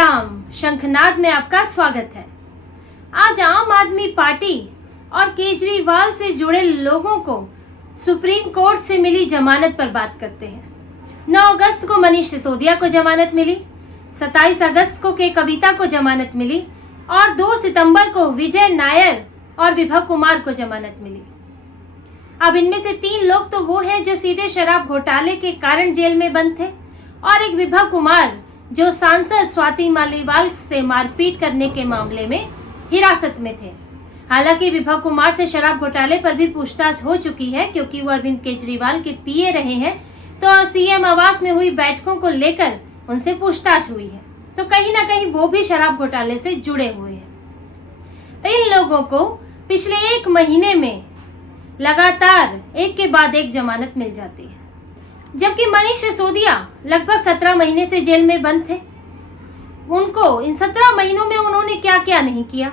राम, शंखनाद में आपका स्वागत है। आज आम आदमी पार्टी और केजरीवाल से जुड़े लोगों को सुप्रीम कोर्ट से मिली जमानत पर बात करते हैं। 9 अगस्त को मनीष सिसोदिया को जमानत मिली, 27 अगस्त को के कविता को जमानत मिली और 2 सितंबर को विजय नायर और विभा कुमार को जमानत मिली। अब इनमें से 3 लोग तो वो हैं जो सीधे शराब घोटाले के कारण जेल में बंद थे और एक विभा कुमार जो सांसद स्वाति मालीवाल से मारपीट करने के मामले में हिरासत में थे। हालांकि विभा कुमार से शराब घोटाले पर भी पूछताछ हो चुकी है क्योंकि वो अरविंद केजरीवाल के पीए रहे हैं, तो सीएम आवास में हुई बैठकों को लेकर उनसे पूछताछ हुई है, तो कहीं ना कहीं वो भी शराब घोटाले से जुड़े हुए हैं। इन लोगों को पिछले 1 महीने में लगातार एक के बाद एक जमानत मिल जाती है, जबकि मनीष सिसोदिया लगभग 17 महीने से जेल में बंद थे। उनको इन 17 महीनों में उन्होंने क्या क्या नहीं किया।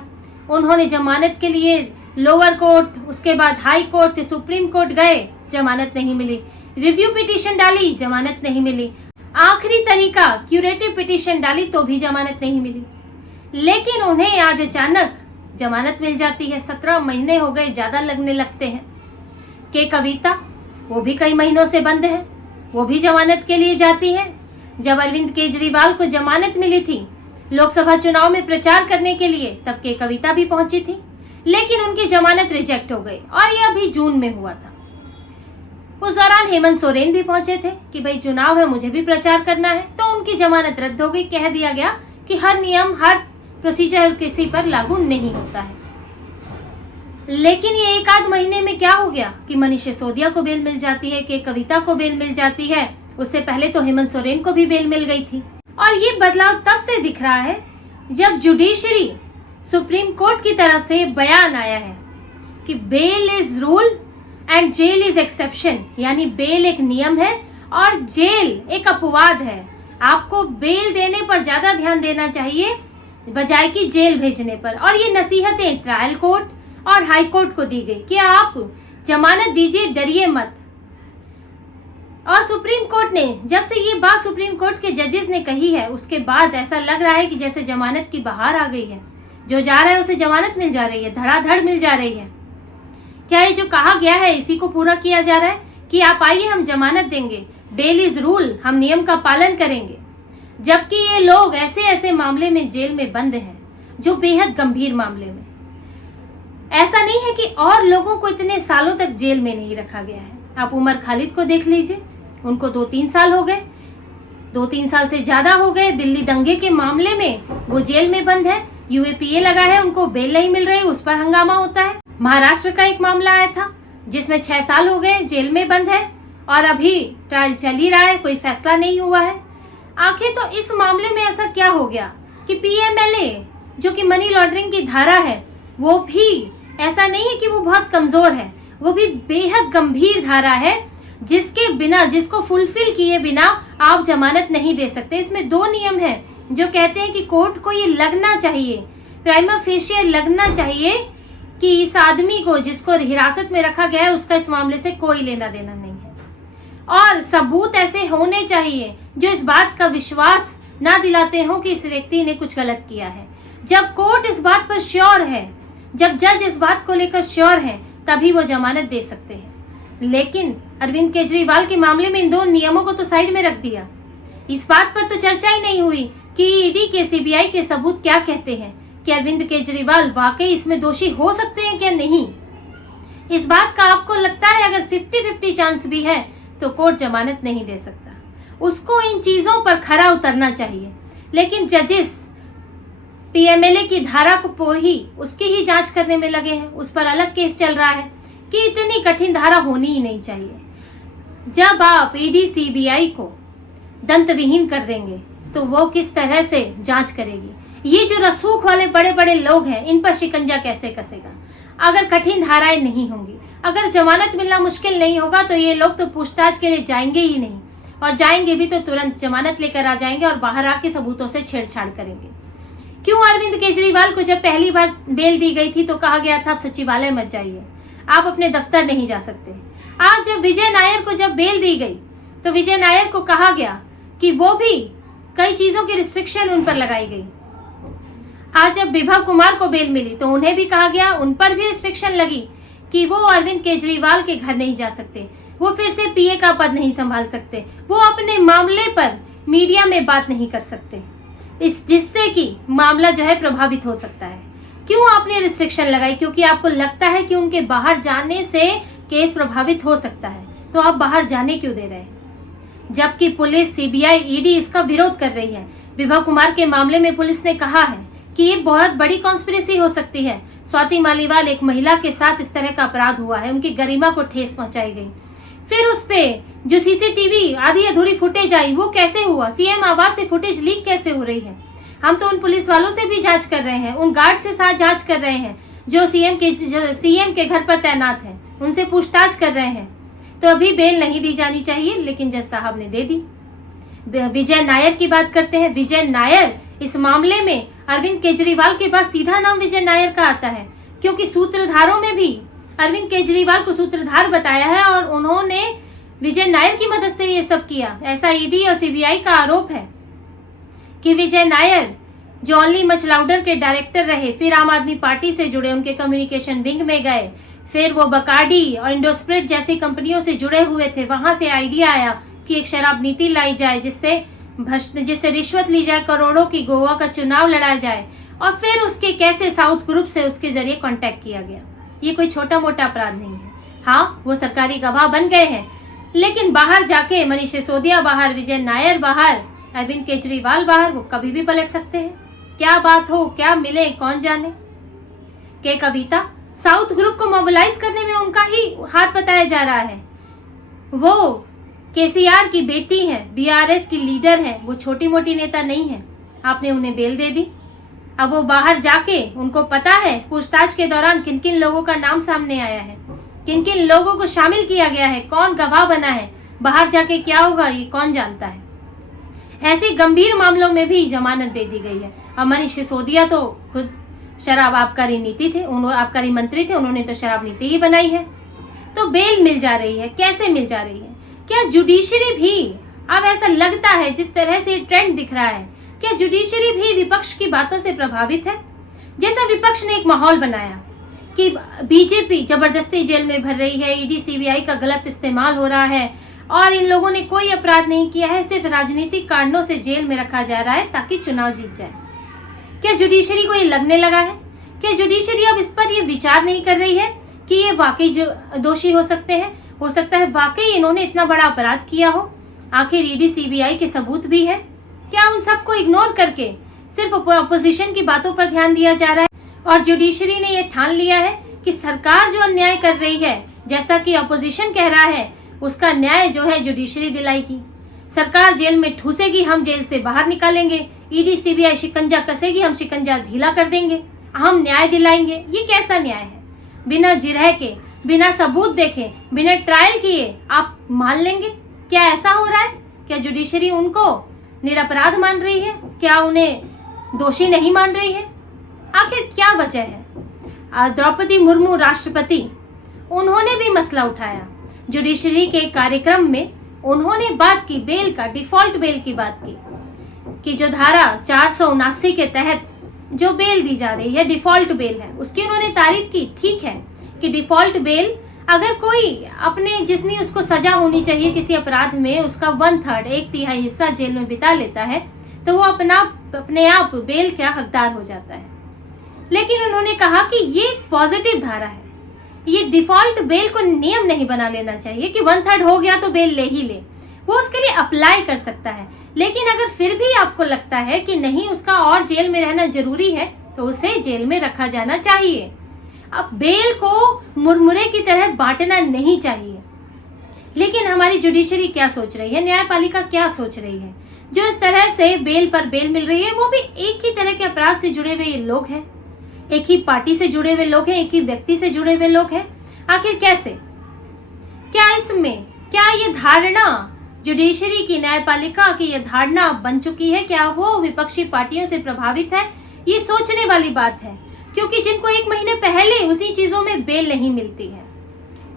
उन्होंने जमानत के लिए लोअर कोर्ट, उसके बाद हाई कोर्ट, फिर सुप्रीम कोर्ट गए, जमानत नहीं मिली। रिव्यू पिटीशन डाली, जमानत नहीं मिली। आखिरी तरीका क्यूरेटिव पिटीशन डाली तो भी जमानत नहीं मिली। लेकिन उन्हें आज अचानक जमानत मिल जाती है। 17 महीने हो गए, ज्यादा लगने लगते हैं। के कविता वो भी कई महीनों से बंद है, वो भी जमानत के लिए जाती है। जब अरविंद केजरीवाल को जमानत मिली थी लोकसभा चुनाव में प्रचार करने के लिए, तब के कविता भी पहुंची थी, लेकिन उनकी जमानत रिजेक्ट हो गई और ये अभी जून में हुआ था। उस दौरान हेमंत सोरेन भी पहुंचे थे कि भाई चुनाव है, मुझे भी प्रचार करना है, तो उनकी जमानत रद्द हो गई। कह दिया गया कि हर नियम, हर प्रोसीजर किसी पर लागू नहीं होता है। लेकिन ये 1 आध महीने में क्या हो गया कि मनीष सिसोदिया को बेल मिल जाती है, के कविता को बेल मिल जाती है। उससे पहले तो हेमंत सोरेन को भी बेल मिल गई थी। और ये बदलाव तब से दिख रहा है जब जुडिशरी सुप्रीम कोर्ट की तरफ से बयान आया है कि bail is rule and jail is exception, यानी बेल एक नियम है और जेल एक अपवाद है। आपको बेल देने पर ज्यादा ध्यान देना चाहिए बजाय कि जेल भेजने पर। और ये नसीहतें ट्रायल कोर्ट और हाई कोर्ट को दी गई कि आप जमानत दीजिए, डरिए मत। और सुप्रीम कोर्ट ने जब से ये बात सुप्रीम कोर्ट के जजेस ने कही है, उसके बाद ऐसा लग रहा है कि जैसे जमानत की बहार आ गई है। जो जा रहा है उसे जमानत मिल जा रही है, धड़ाधड़ मिल जा रही है। क्या ये जो कहा गया है इसी को पूरा किया जा रहा है कि आप आइए, हम जमानत देंगे, बेल इज रूल, हम नियम का पालन करेंगे। जबकि ये लोग ऐसे ऐसे मामले में जेल में बंद हैं जो बेहद गंभीर मामले में। ऐसा नहीं है कि और लोगों को इतने सालों तक जेल में नहीं रखा गया है। आप उमर खालिद को देख लीजिए, उनको 2-3 साल हो गए, 2-3 साल से ज्यादा हो गए। दिल्ली दंगे के मामले में वो जेल में बंद है, यूएपीए लगा है, उनको बेल नहीं मिल रही, उस पर हंगामा होता है। महाराष्ट्र का एक मामला आया था जिसमें 6 साल हो गए, जेल में बंद है और अभी ट्रायल चल ही रहा है, कोई फैसला नहीं हुआ है। आखिर तो इस मामले में ऐसा क्या हो गया कि पीएमएलए जो कि मनी लॉन्ड्रिंग की धारा है, वो भी ऐसा नहीं है कि वो बहुत कमजोर है, वो भी बेहद गंभीर धारा है जिसके बिना, जिसको फुलफिल किए बिना आप जमानत नहीं दे सकते। इसमें 2 नियम हैं जो कहते हैं कि कोर्ट को ये लगना चाहिए, प्राइमा फेशिया लगना चाहिए कि इस आदमी को जिसको हिरासत में रखा गया है उसका इस मामले से कोई लेना देना नहीं है। और सबूत ऐसे होने चाहिए जो इस बात का विश्वास ना दिलाते हो कि इस व्यक्ति ने कुछ गलत किया है। जब कोर्ट इस बात पर श्योर है, जब जज इस बात को लेकर श्योर है, तभी वो जमानत दे सकते हैं। लेकिन अरविंद केजरीवाल के मामले में इन 2 नियमों को तो साइड में रख दिया। इस बात पर तो चर्चा ही नहीं हुई कि ईडी के, सीबीआई के सबूत क्या कहते हैं कि अरविंद केजरीवाल वाकई इसमें दोषी हो सकते हैं क्या नहीं। इस बात का आपको लगता है अगर 50-50 चांस भी है तो कोर्ट जमानत नहीं दे सकता। उसको इन चीजों पर खरा उतरना चाहिए। लेकिन जजेस पीएमएलए की धारा को ही उसकी ही जांच करने में लगे हैं, उस पर अलग केस चल रहा है कि इतनी कठिन धारा होनी ही नहीं चाहिए। जब आप ईडी सीबीआई को दंतविहीन कर देंगे तो वो किस तरह से जांच करेगी। ये जो रसूख वाले बड़े बड़े लोग हैं, इन पर शिकंजा कैसे कसेगा अगर कठिन धाराएं नहीं होंगी। अगर जमानत मिलना मुश्किल नहीं होगा तो ये लोग तो पूछताछ के लिए जाएंगे ही नहीं, और जाएंगे भी तो तुरंत जमानत लेकर आ जाएंगे और बाहर आके सबूतों से छेड़छाड़ करेंगे। क्यों अरविंद केजरीवाल को जब पहली बार बेल दी गई थी तो कहा गया था आप सचिवालय मत जाइए, आप अपने दफ्तर नहीं जा सकते। आज जब विजय नायर को जब बेल दी गई तो विजय नायर को कहा गया कि वो भी कई चीजों की रिस्ट्रिक्शन उन पर लगाई गई। आज जब विभा कुमार को बेल मिली तो उन्हें भी कहा गया, उन पर भी रिस्ट्रिक्शन लगी कि वो अरविंद केजरीवाल के घर नहीं जा सकते, वो फिर से पीए का पद नहीं संभाल सकते, वो अपने मामले पर मीडिया में बात नहीं कर सकते, जिससे कि मामला जो है प्रभावित हो सकता है। क्यों आपने रिस्ट्रिक्शन लगाई? क्योंकि आपको लगता है कि उनके बाहर जाने से केस प्रभावित हो सकता है, तो आप बाहर जाने क्यों दे रहे हैं? जबकि पुलिस, सीबीआई, ईडी इसका विरोध कर रही है। विभा कुमार के मामले में पुलिस ने कहा है कि ये बहुत बड़ी कॉन्स्पिरेसी हो सकती है। स्वाति मालीवाल, एक महिला के साथ इस तरह का अपराध हुआ है, उनकी गरिमा को ठेस पहुंचाई गई। फिर उस पे जो सीसीटीवी आधी अधूरी फुटेज आई, वो कैसे हुआ? सीएम आवास से फुटेज लीक कैसे हो रही है? हम तो उन पुलिस वालों से भी जांच कर रहे हैं, उन गार्ड से साथ जांच कर रहे हैं जो सीएम के घर पर तैनात है, उनसे पूछताछ कर रहे हैं। तो अभी बेल नहीं दी जानी चाहिए, लेकिन जज साहब ने दे दी। विजय नायर की बात करते हैं। विजय नायर, इस मामले में अरविंद केजरीवाल के पास सीधा नाम विजय नायर का आता है, क्योंकि सूत्रधारों में भी अरविंद केजरीवाल को सूत्रधार बताया है और उन्होंने विजय नायर की मदद से ये सब किया। ऐसा ईडी और सीबीआई का आरोप है कि विजय नायर, जो ओनली मच लाउडर के डायरेक्टर रहे, फिर आम आदमी पार्टी से जुड़े, उनके कम्युनिकेशन विंग में गए, फिर वो बकार्डी और इंडोस्प्रिट जैसी कंपनियों से जुड़े हुए थे। वहां से आइडिया आया कि एक शराब नीति लाई जाए जिससे रिश्वत ली जाए, करोड़ों की गोवा का चुनाव लड़ा जाए, और फिर उसके कैसे साउथ ग्रुप से उसके जरिए कांटेक्ट किया गया। ये कोई छोटा मोटा अपराध नहीं है। हाँ, वो सरकारी गवाह बन गए हैं, लेकिन बाहर जाके मनीष सिसोदिया बाहर, विजय नायर बाहर, अरविंद केजरीवाल बाहर, वो कभी भी पलट सकते हैं। क्या बात हो, क्या मिले, कौन जाने। के कविता, साउथ ग्रुप को मोबिलाइज करने में उनका ही हाथ बताया जा रहा है। वो केसीआर की बेटी है, बीआरएस की लीडर है, वो छोटी मोटी नेता नहीं है। आपने उन्हें बेल दे दी। अब वो बाहर जाके, उनको पता है पूछताछ के दौरान किन किन लोगों का नाम सामने आया है, किन किन लोगों को शामिल किया गया है, कौन गवाह बना है, बाहर जाके क्या होगा ये कौन जानता है। ऐसे गंभीर मामलों में भी जमानत दे दी गई है। और मनीष सिसोदिया तो खुद शराब आबकारी नीति थे, आबकारी मंत्री थे, उन्होंने तो शराब नीति ही बनाई है। तो बेल मिल जा रही है, कैसे मिल जा रही है? क्या जुडिशरी भी, अब ऐसा लगता है जिस तरह से ट्रेंड दिख रहा है, क्या जुडिशरी भी विपक्ष की बातों से प्रभावित है? जैसा विपक्ष ने एक माहौल बनाया कि बीजेपी जबरदस्ती जेल में भर रही है, ईडी सीबीआई का गलत इस्तेमाल हो रहा है और इन लोगों ने कोई अपराध नहीं किया है, सिर्फ राजनीतिक कारणों से जेल में रखा जा रहा है ताकि चुनाव जीत जाए। क्या जुडिशरी को ये लगने लगा है? क्या जुडिशरी अब इस पर ये विचार नहीं कर रही है कि ये वाकई जो दोषी हो सकते हैं? हो सकता है वाकई इन्होंने इतना बड़ा अपराध किया हो। आखिर ईडी सीबीआई के सबूत भी है। क्या उन सबको इग्नोर करके सिर्फ अपोजिशन की बातों पर ध्यान दिया जा रहा है? और जुडिशरी ने यह ठान लिया है कि सरकार जो अन्याय कर रही है, जैसा कि अपोजिशन कह रहा है, उसका न्याय जो है जुडिशरी दिलाएगी। सरकार जेल में ठूसेगी, हम जेल से बाहर निकालेंगे। ईडी सीबीआई शिकंजा कसेगी, हम शिकंजा ढीला कर देंगे, हम न्याय दिलाएंगे। ये कैसा न्याय है? बिना जिरह के, बिना सबूत देखे, बिना ट्रायल किए आप मान लेंगे? क्या ऐसा हो रहा है? क्या जुडिशरी उनको निरपराध मान रही है? क्या उन्हें दोषी नहीं मान रही है? आखिर क्या वजह है? द्रौपदी मुर्मू राष्ट्रपति, उन्होंने भी मसला उठाया। जुडिशरी के कार्यक्रम में उन्होंने बात की बेल का, डिफॉल्ट बेल की बात की कि जो धारा 479 के तहत जो बेल दी जा रही है, डिफॉल्ट बेल है, उसकी उन्होंने तारीफ की। ठीक है कि डिफॉल्ट बेल, अगर कोई अपने जितनी उसको सजा होनी चाहिए किसी अपराध में, उसका 1/3, 1/3 हिस्सा जेल में बिता लेता है, तो वो अपने आप बेल का हकदार हो जाता है। लेकिन उन्होंने कहा कि ये पॉजिटिव धारा है, ये डिफॉल्ट बेल को नियम नहीं बना लेना चाहिए कि 1/3 हो गया तो बेल ले ही ले। वो उसके लिए अप्लाई कर सकता है, लेकिन अगर फिर भी आपको लगता है कि नहीं उसका और जेल में रहना जरूरी है, तो उसे जेल में रखा जाना चाहिए। अब बेल को मुरमुरे की तरह बांटना नहीं चाहिए। लेकिन हमारी जुडिशरी क्या सोच रही है, न्यायपालिका क्या सोच रही है? जो इस तरह से बेल पर बेल मिल रही है, वो भी एक ही तरह के अपराध से जुड़े हुए लोग हैं, एक ही पार्टी से जुड़े हुए लोग हैं, एक ही व्यक्ति से जुड़े हुए लोग हैं। आखिर कैसे? क्या इसमें, क्या ये धारणा जुडिशरी की, न्यायपालिका की ये धारणा बन चुकी है? क्या वो विपक्षी पार्टियों से प्रभावित है? ये सोचने वाली बात है, क्योंकि जिनको 1 महीने पहले उसी चीजों में बेल नहीं मिलती है।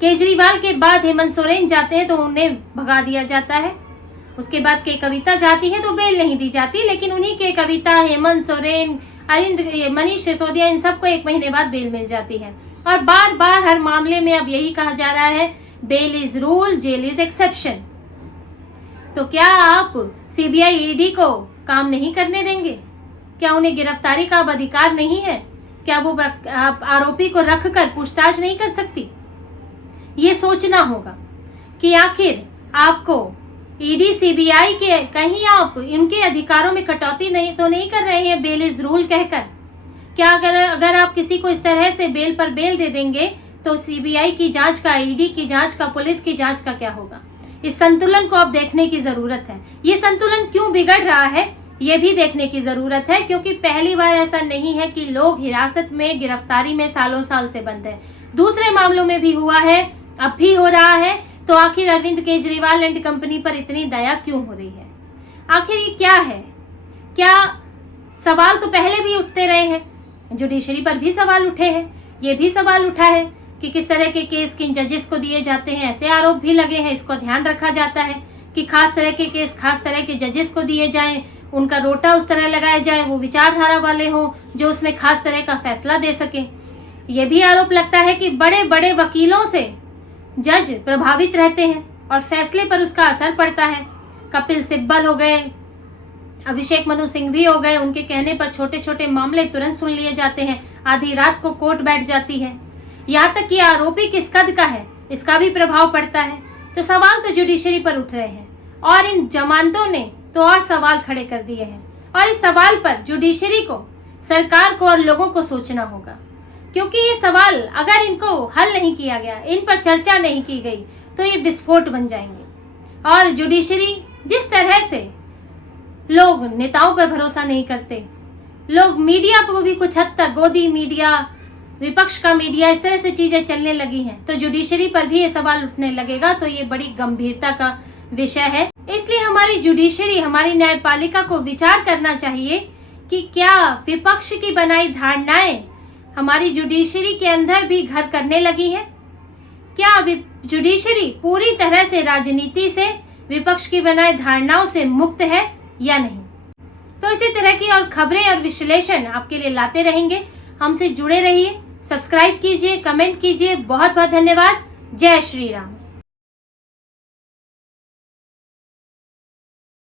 केजरीवाल के बाद हेमंत सोरेन जाते हैं तो उन्हें भगा दिया जाता है, उसके बाद के कविता जाती है तो बेल नहीं दी जाती, लेकिन उन्हीं के कविता, हेमंत सोरेन, अरिंद, मनीष सिसोदिया, इन सबको 1 महीने बाद बेल मिल जाती है। और बार बार हर मामले में अब यही कहा जा रहा है, bail is rule, jail is exception. तो क्या आप सीबीआई ईडी को काम नहीं करने देंगे? क्या उन्हें गिरफ्तारी का अब अधिकार नहीं है? क्या वो आरोपी को रखकर पूछताछ नहीं कर सकती? ये सोचना होगा कि आखिर आपको ईडी सीबीआई के कहीं आप इनके अधिकारों में कटौती नहीं तो नहीं कर रहे हैं बेल इज रूल कहकर? क्या अगर आप किसी को इस तरह से बेल पर बेल दे देंगे तो सीबीआई की जांच का, ईडी की जांच का, पुलिस की जांच का क्या होगा? इस संतुलन को अब देखने की जरूरत है। ये संतुलन क्यों बिगड़ रहा है ये भी देखने की जरूरत है, क्योंकि पहली बार ऐसा नहीं है कि लोग हिरासत में, गिरफ्तारी में सालों साल से बंद है। दूसरे मामलों में भी हुआ है, अब भी हो रहा है। तो आखिर अरविंद केजरीवाल एंड कंपनी पर इतनी दया क्यों हो रही है? आखिर ये क्या है? क्या सवाल तो पहले भी उठते रहे हैं, जुडिशरी पर भी सवाल उठे हैं, ये भी सवाल उठा है कि किस तरह के केस किन जजेस को दिए जाते हैं, ऐसे आरोप भी लगे हैं। इसको ध्यान रखा जाता है कि खास तरह के केस खास तरह के जजेस को दिए जाएं, उनका रोटा उस तरह लगाया जाए, वो विचारधारा वाले हों जो उसमें खास तरह का फैसला दे सके। ये भी आरोप लगता है कि बड़े बड़े वकीलों से जज प्रभावित रहते हैं और फैसले पर उसका असर पड़ता है। कपिल सिब्बल हो गए, अभिषेक मनु सिंघवी हो गए, उनके कहने पर छोटे छोटे मामले तुरंत सुन लिए जाते हैं, आधी रात को कोर्ट बैठ जाती है। यहाँ तक कि आरोपी किस कद का है इसका भी प्रभाव पड़ता है। तो सवाल तो जुडिशरी पर उठ रहे हैं और इन जमानतों ने तो और सवाल खड़े कर दिए हैं। और इस सवाल पर जुडिशरी को, सरकार को और लोगों को सोचना होगा, क्योंकि ये सवाल अगर इनको हल नहीं किया गया, इन पर चर्चा नहीं की गई तो ये विस्फोट बन जाएंगे। और जुडिशरी जिस तरह से लोग नेताओं पर भरोसा नहीं करते, लोग मीडिया को भी कुछ हद तक, गोदी मीडिया, विपक्ष का मीडिया, इस तरह से चीजें चलने लगी हैं, तो जुडिशरी पर भी ये सवाल उठने लगेगा। तो ये बड़ी गंभीरता का विषय है। इसलिए हमारी जुडिशरी, हमारी न्यायपालिका को विचार करना चाहिए कि क्या विपक्ष की बनाई धारणाएं हमारी जुडिशरी के अंदर भी घर करने लगी हैं? क्या जुडिशरी पूरी तरह से राजनीति से, विपक्ष की बनाई धारणाओं से मुक्त है या नहीं? तो इसी तरह की और खबरें और विश्लेषण आपके लिए लाते रहेंगे। हमसे जुड़े रहिए, सब्सक्राइब कीजिए, कमेंट कीजिए। बहुत बहुत धन्यवाद। जय श्री राम।